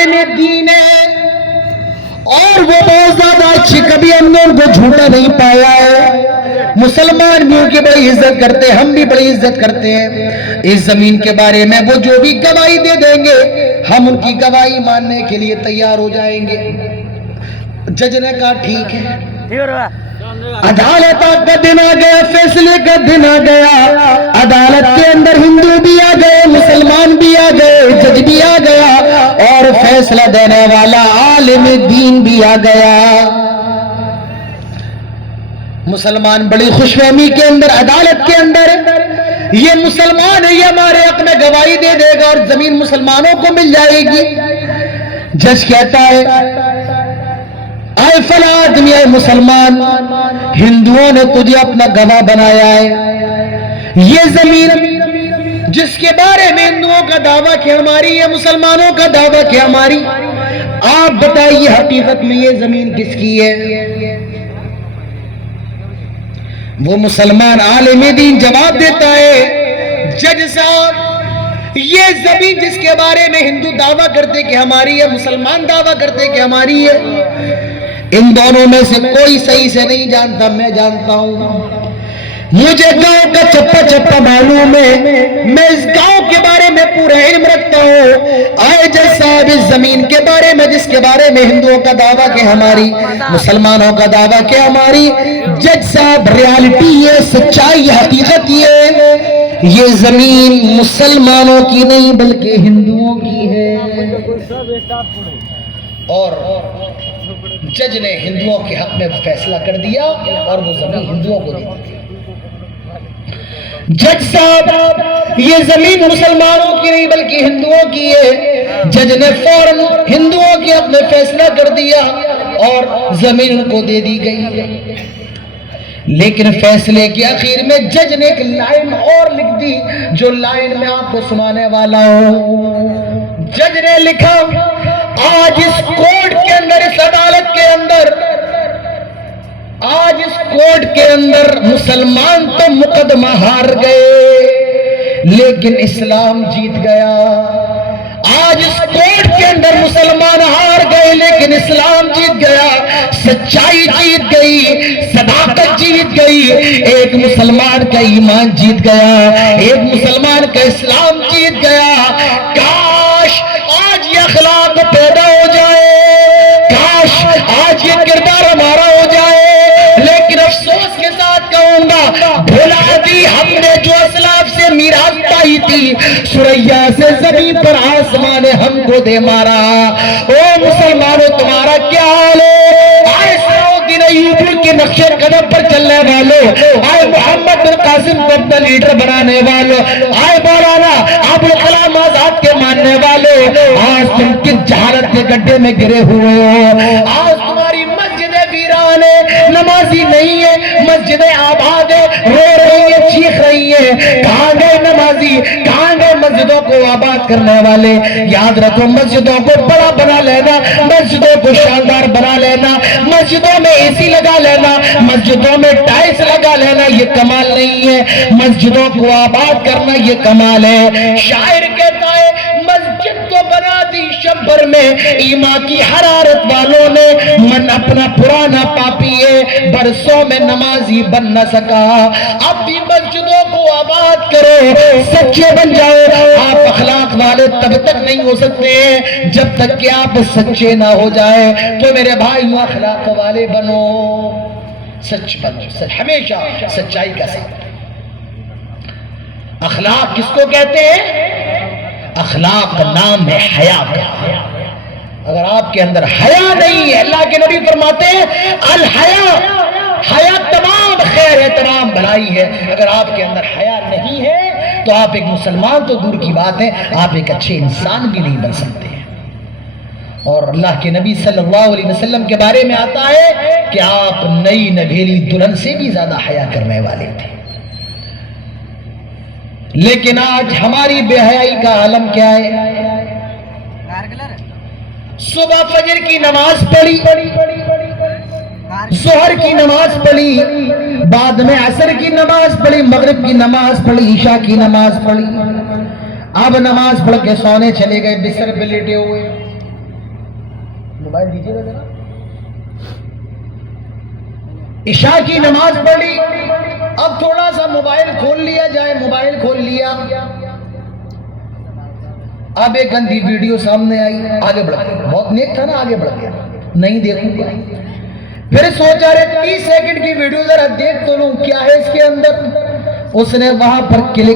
عالم دین ہے اور وہ بہت زیادہ اچھی، کبھی ہم نے ان کو جھوٹا نہیں پایا ہے. مسلمان بھی ان کی بڑی عزت کرتے ہیں، ہم بھی بڑی عزت کرتے ہیں. اس زمین کے بارے میں وہ جو بھی گواہی دے دیں گے ہم ان کی گواہی ماننے کے لیے تیار ہو جائیں گے. جج نے کہا ٹھیک ہے. عدالت کا دن آ گیا، فیصلے کا دن آ گیا. عدالت کے اندر ہندو بھی آ گئے، مسلمان بھی آ گئے، جج بھی آ گیا اور فیصلہ دینے والا عالم دین بھی آ گیا. مسلمان بڑی خوش فہمی کے اندر عدالت کے اندر، یہ مسلمان ہے، یہ ہمارے حق میں گواہی دے دے گا اور زمین مسلمانوں کو مل جائے گی. جج کہتا ہے اے فلاں آدمی، اے مسلمان، ہندوؤں نے تجھے اپنا گواہ بنایا ہے. یہ زمین جس کے بارے میں ہندوؤں کا دعویٰ کہ ہماری ہے، مسلمانوں کا دعویٰ کہ ہماری، آپ بتائیے حقیقت میں یہ زمین کس کی ہے؟ وہ مسلمان عالم دین جواب دیتا ہے جج صاحب، یہ زمین جس کے بارے میں ہندو دعویٰ کرتے کہ ہماری ہے، مسلمان دعویٰ کرتے کہ ہماری ہے، ان دونوں میں سے کوئی صحیح سے نہیں جانتا، میں جانتا ہوں. مجھے گاؤں کا چپا چپا معلوم ہے، میں اس گاؤں کے بارے میں پورا علم رکھتا ہوں. آئے جج صاحب، اس زمین کے بارے میں جس کے بارے میں ہندوؤں کا دعویٰ کہ ہماری، مسلمانوں کا دعویٰ کہ ہماری، جج صاحب ریالٹی یہ، سچائی، حقیقت یہ زمین مسلمانوں کی نہیں بلکہ ہندوؤں کی ہے. اور جج نے ہندوؤں کے حق میں فیصلہ کر دیا اور وہ زمین ہندوؤں کو دی. جج صاحب، یہ زمین مسلمانوں کی نہیں بلکہ ہندوؤں کی ہے. جج نے فوراً ہندوؤں کے حق میں فیصلہ کر دیا اور زمین ان کو دے دی گئی. لیکن فیصلے کے آخر میں جج نے ایک لائن اور لکھ دی، جو لائن میں آپ کو سنانے والا ہوں. جج نے لکھا، آج اس کورٹ کے اندر، اس عدالت کے اندر، آج اس کورٹ کے اندر مسلمان تو مقدمہ ہار گئے لیکن اسلام جیت گیا. آج اس کورٹ کے اندر مسلمان ہار گئے لیکن اسلام جیت گیا. سچائی جیت گئی، صداقت جیت گئی. ایک مسلمان کا ایمان جیت گیا، ایک مسلمان کا اسلام جیت گیا. کاش آج یہ اخلاق پیدا ہو جائے، کاش آج یہ کردار ہمارا ہو جائے. لیکن افسوس کے ساتھ کہوں گا، بھلا دی ہم نے جو اسلاف سے میراث پائی تھی، سریا سے زمین پر آسمان نے ہم کو دے مارا. او مسلمانوں، تمہارا کیا حال ہے؟ آئے صلاح الدین کے نقشے قدم پر چلنے والوں، آئے محمد بن قاسم کو اپنا لیڈر بنانے والوں، آئے مولانا ابوالکلام آزاد کے ماننے والوں، آج تم کس جہالت کے گڈھے میں گرے ہوئے ہو؟ آج تمہاری مسجدیں ویران ہے، نمازی نہیں ہے، مسجدیں آباد ہے، رو رہی ہے، چیخ رہی ہے. کہاں گئے نمازی؟ کہاں گئے مسجدوں کو آباد کرنے والے؟ یاد رکھو، مسجدوں کو بڑا بنا لینا، مسجدوں کو شاندار بنا لینا، مسجدوں میں اے سی لگا لینا، مسجدوں میں ٹائلز لگا لینا یہ کمال نہیں ہے، مسجدوں کو آباد کرنا یہ کمال ہے. شاعر کہتا ہے، مسجد تو بنا دی شب بھر میں، ایمان کی حرارت والوں نے، من اپنا پرانا پاپی ہے، برسوں میں نمازی بن نہ سکا. اب بھی مسجدوں کو آباد کرو، سچے بن جاؤ. آپ اخلاق والے تب تک نہیں ہو سکتے جب تک کہ آپ سچے نہ ہو جائے. تو میرے بھائیو، اخلاق والے بنو، سچ بنو، ہمیشہ سچائی کا ساتھ. اخلاق کس کو کہتے ہیں؟ اخلاق نام ہے حیا کا. اگر آپ کے اندر حیا نہیں ہے، اللہ کے نبی فرماتے ہیں الحیا، حیا تمام خیر ہے، تمام بھلائی ہے. اگر آپ کے اندر حیا نہیں ہے تو آپ ایک مسلمان تو دور کی بات ہے، آپ ایک اچھے انسان بھی نہیں بن سکتے. اور اللہ کے نبی صلی اللہ علیہ وسلم کے بارے میں آتا ہے کہ آپ نئی نگھیلی دلہن سے بھی زیادہ حیا کرنے والے تھے. لیکن آج ہماری بے حیائی کا عالم کیا ہے؟ صبح فجر کی نماز پڑھی، ظہر کی نماز پڑھی، بعد میں عصر کی نماز پڑھی، مغرب کی نماز پڑھی، عشاء کی نماز پڑھی. اب نماز پڑھ کے سونے چلے گئے، بستر پہ لیٹے ہوئے. موبائل دیجیے گا ذرا. عشاء کی نماز پڑھی, اب تھوڑا سا موبائل کھول لیا جائے, موبائل کھول لیا, اب ایک گندی ویڈیو سامنے آئی, آگے بڑھ گیا, بہت نیک تھا نا, آگے بڑھ گیا, نہیں دیکھوں گا. پھر سوچا رہے 30 سیکنڈ کی ویڈیو ذرا دیکھ تو لوں کیا ہے اس کے اندر. اس نے وہاں پر کلک